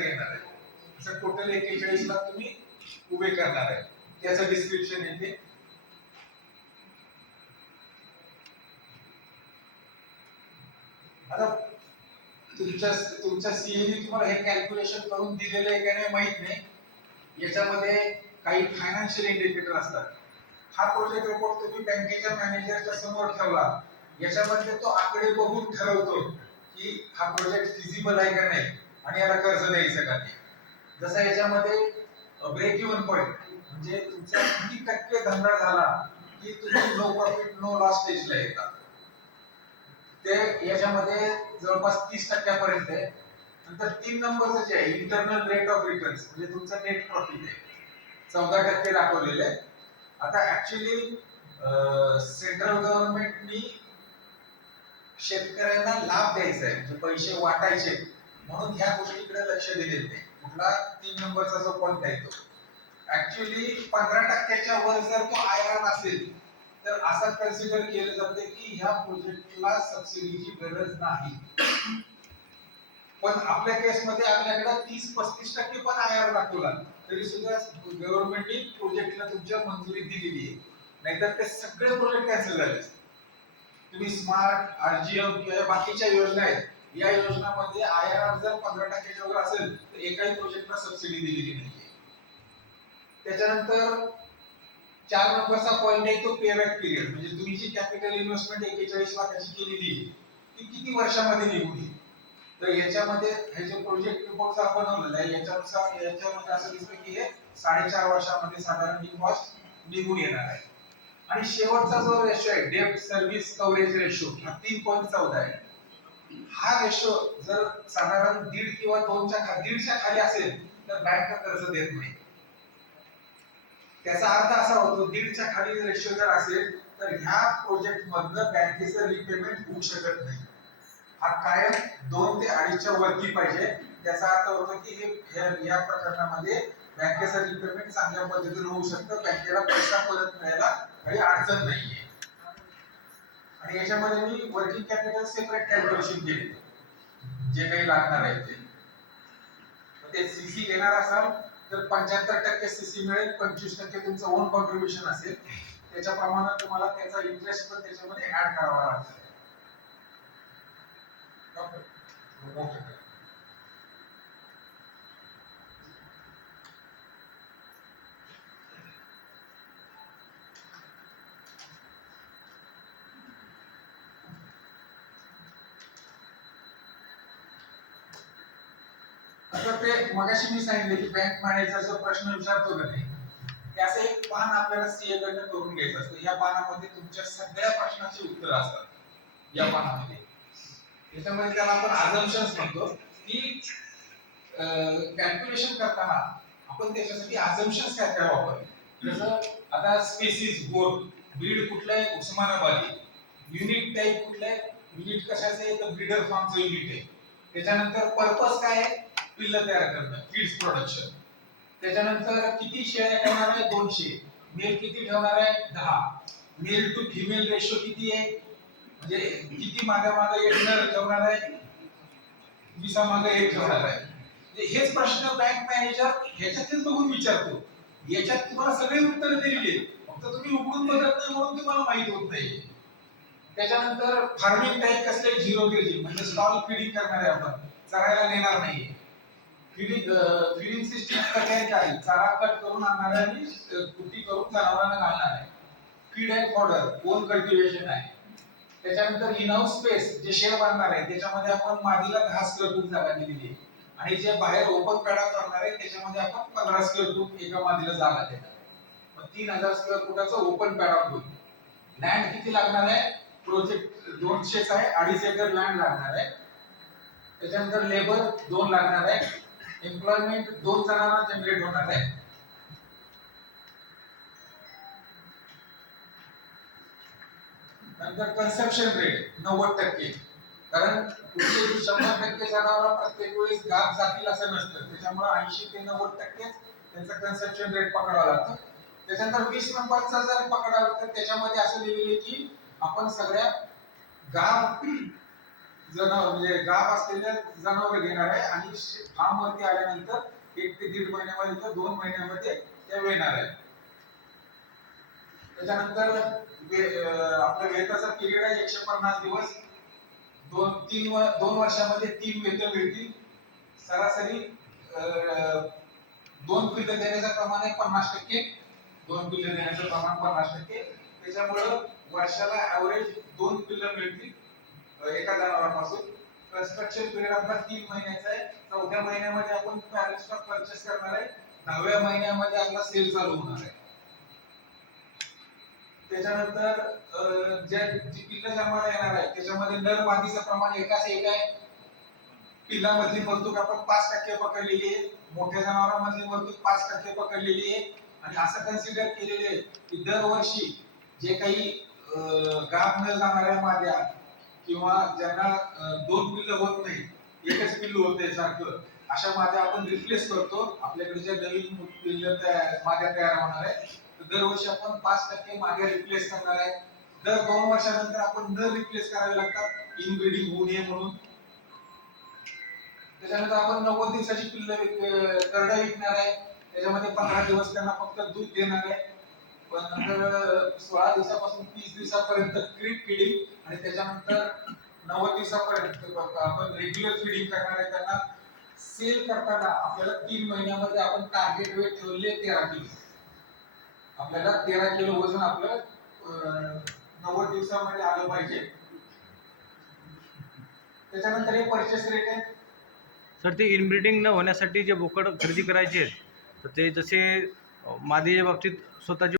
घेणार आहे. असं टोटल 41 लाख तुम्ही उभे करणार आहे. त्याचं डिस्क्रिप्शन येते. आता तुमच्या सीएने तुम्हाला हे कॅल्क्युलेशन करून दिलेलं आहे का नाही माहित नाही. याच्यामध्ये काही फायनान्शियल इंडिकेटर असतात. हा प्रोजेक्ट रिपोर्ट तुम्ही बँकेच्या मॅनेजरच्या समोर ठेवला, याच्यामध्ये तो आकडे बघून ठरवतो की हा प्रोजेक्ट फिजिबल आहे का नाही आणि याला कर्ज द्यायचं का नाही. जसं याच्यामध्ये ब्रेक इव्हन पॉईंट म्हणजे तुमचा किती टक्के धंदा झाला की तुम्ही नो प्रॉफिट नो लॉस स्टेजला येतात, ते याच्यामध्ये जवळपास 30% आहे. नंतर 3 नंबरचं जे आहे इंटरनल रेट ऑफ रिटर्न्स म्हणजे तुमचं नेट प्रॉफिट आहे, 14% दाखवलेलं आहे. आता ऍक्च्युली सेंट्रल गव्हर्नमेंटनी शेतकऱ्यांना लाभ द्यायचा आहे म्हणजे पैसे वाटायचे, म्हणून ह्या गोष्टीकडे लक्ष दिलेलं नाही. कुठला 3 नंबरचा जो पॉईंट आहे तो ऍक्च्युली 15%च्या वर जर तो आयआर असेल तर असं कन्सिडर केलं जाते की ह्या प्रोजेक्टला सबसिडीची गरज नाही. पण आपल्या केसमध्ये आपल्याकडे 30-35% पण आयआर दाखवला तरी सुद्धा गव्हर्नमेंटने प्रोजेक्टला तुमच्या मंजुरी दिलेली आहे, नाहीतर ते सगळे प्रोजेक्ट कॅन्सल झाले. तुम्ही स्मार्ट आरजीएम किंवा बाकीच्या योजना आहेत, या योजनांमध्ये आयआर जर 15%च्या वर असेल तर एकाही प्रोजेक्टला सबसिडी दिलेली नाहीये. त्याच्यानंतर 4 नंबरचा पॉइंट आहे तो पेबॅक पिरियड म्हणजे तुम्ही जी कॅपिटल इन्व्हेस्टमेंट 41 लाखाची केलेली आहे ती किती वर्षामध्ये निघून येईल. तर याच्यामध्ये हे जे प्रोजेक्ट रिपोर्ट आपण बनवलेला आहे याच्यानुसार याच्यामध्ये असं दिसतं की हे 4.5 वर्षामध्ये साधारण ही कॉस्ट निघून येणार आहे. आणि शेवटचा जो रेशो आहे डेब्ट सर्व्हिस कव्हरेज रेशो हा 3.14 आहे. हा रेशो जर साधारण 1.5 किंवा 1.5च्या खाली असेल तर बँक कर्ज देत नाही. त्याचा अर्थ असा होतो 1.5च्या खाली रेशो जर असेल तर ह्या प्रोजेक्ट मधनं बँकेचं रिपेमेंट होऊ शकत नाही. हा कायम 2 ते 2.5च्या वरती पाहिजे. त्याचा अर्थ होतो की हे या प्रकरणामध्ये बँकेचं रिपेमेंट चांगल्या पद्धतीने होऊ शकतं, बँकेला पैसा परत मिळायला काही अडचण नाहीये. आणि याच्यामध्ये मी वर्किंग कॅपिटल सेपरेट कॅल्क्युलेशन केले जे काही लागणार आहे ते सीसी घेणार असाल तर 75% सीसी मिळेल, 25% तुमचं ओन कॉन्ट्रीब्युशन असेल, त्याच्याप्रमाणे तुम्हाला त्याचा इंटरेस्ट पण त्याच्यामध्ये ऍड करावा लागतो. आता ते मगाशी मी सांगितले की बँक मॅनेजरचा प्रश्न विचारतो का नाही, त्याचं एक पान आपल्याला सीए कडनं करून घ्यायचं असतं. या पानामध्ये तुमच्या सगळ्या प्रश्नाची उत्तरं असतात या पानामध्ये. याच्यामध्ये त्याला आपण अझम्पशन्स म्हणतो की कॅल्क्युलेशन करताना आपण त्याच्यासाठी अझम्पशन्स काय काय वापरले. जसं आता स्पेसिस गोट ब्रीड कुठलं आहे उस्मानाबादी, युनिट टाइप कुठलं आहे, युनिट कशाचं आहे तर ब्रीडर फार्मचं युनिट आहे. त्याच्यानंतर पर्पस काय आहे पिल्लं तयार करणं फीड्स प्रोडक्शन. त्याच्यानंतर किती शेळ्या ठेवणार आहे 200, मेल किती ठेवणार आहे 10, मेल टू फिमेल रेशो किती आहे म्हणजे किती मागे एक नर ठेवणार आहे 20 मागे एक ठेवणार आहे. हेच प्रश्न बँक मॅनेजर ह्याच्यातच बघून विचारतो. याच्यात तुम्हाला सगळे उत्तर दिलेली आहेत, फक्त तुम्ही उघडून बघत नाही म्हणून तुम्हाला माहित होत नाही. त्याच्यानंतर फार्मिंग टाइप कसले झिरो ग्रेजिंग म्हणजे स्टॉल फीडिंग करणार आहे, आपण चरायला नेणार नाहीये. फीडिंग सिस्टीम कशाची आहे, चारा कट करून आणणार आहे आणि कुटी करून जनावरांना घालणार आहे. Feed and fodder on cultivation आहे. त्याच्यानंतर इनहाऊस स्पेस जे शेड बांधणार आहे त्याच्यामध्ये आपण मादीला 10 स्क्वेअर फूट जागा दिलेली आहे आणि जे बाहेर ओपन पॅडा करणार आहे त्याच्यामध्ये आपण 15 स्क्वेअर फूट एका मादीला जागा देणार आहे. मग 3000 स्क्वेअर फुटाचा ओपन पॅडा होईल. लँड किती लागणार आहे, प्रोजेक्ट 200चा आहे, 2.5 एकर लँड लागणार आहे. त्याच्यानंतर लेबर 2 लागणार आहे, एम्प्लॉयमेंट 2 जणांना जनरेट होणार आहे. नंतर कन्सम्पशन रेट 90%, कारण कुठे 100% जनावर प्रत्येक वेळेस गाब जातील असं नसतं, त्याच्यामुळे 80 ते 90% त्यांचा कन्सम्पशन रेट पकडावा लागतो. त्याच्यानंतर 20 नंबरचा जर पकडावा तर त्याच्यामध्ये असं लिहिलेलं की आपण सगळ्या गाब जनावर म्हणजे गाभ असलेल्या जनावर घेणार आहे आणि फार्म वरती आल्यानंतर 1 ते 1.5 महिन्यामध्ये किंवा 2 महिन्यामध्ये त्या येणार आहे. त्याच्यानंतर आपल्या वेताचा पिरियड आहे 150 दिवस. 2 वर्षामध्ये 3 वेत मिळतील. सरासरी 2 पिल्लं देण्याचं प्रमाण आहे 50%. 2 पिल्लं देण्याचं प्रमाण 50%. त्याच्यामुळं वर्षाला ऍव्हरेज 2 पिल्लं मिळतील एका जनावरापासून. कन्स्ट्रक्शन पिरियड आपला 3 महिन्याचा आहे. 4थ्या महिन्यामध्ये आपण पॅरेंट स्टॉक परचेस करणार आहे. 9व्या महिन्यामध्ये आपला सेल चालू होणार आहे. त्याच्यानंतर जी पिल्लं जन्माला येणार आहे त्याच्यामध्ये नर मादीचं प्रमाण एकाच एक आहे. पिल्लामधली मृत्यू आपण 5% पकडलेली आहे. मोठ्या जनावरांमधली मृत्यू 5% पकडलेली आहे. आणि असं कन्सिडर केलेले आहे की दरवर्षी जे काही गाभ न जाणाऱ्या माद्या किंवा ज्यांना 2 पिल्लं होत नाही, एकच पिल्लू होते सारखं, अशा माद्या आपण रिप्लेस करतो. आपल्याकडे ज्या नवीन माद्या तयार होणार आहे तर दरवर्षी आपण 5% माद्या रिप्लेस करणार आहे. दर 2 वर्षानंतर आपण नर रिप्लेस करावे लागतात इनब्रीडिंग होऊ नये म्हणून. त्याच्यानंतर आपण 90 दिवसाची करडं विकणार आहे. त्याच्यामध्ये 15 दिवस त्यांना फक्त दूध देणार आहे. पण नंतर 16 दिवसापासून 30 दिवसापर्यंत क्रीप फिडिंग आणि त्याच्यानंतर 90 दिवसापर्यंत आपण रेग्युलर फिडिंग करणार आहे त्यांना. सेल करताना आपल्याला 3 महिन्यामध्ये आपण टार्गेट वेट ठेवले 13 किलो. आपल्याला 13 किलो वजन आपलं 90 दिवसामध्ये आलं पाहिजे. त्याच्यानंतर हे परचेस रेट आहे. सर ते इनब्रीडिंग न होण्यासाठी जे बोकड खरेदी करायचे आहेत तर ते जसे मादीच्या बाबतीत स्वतःची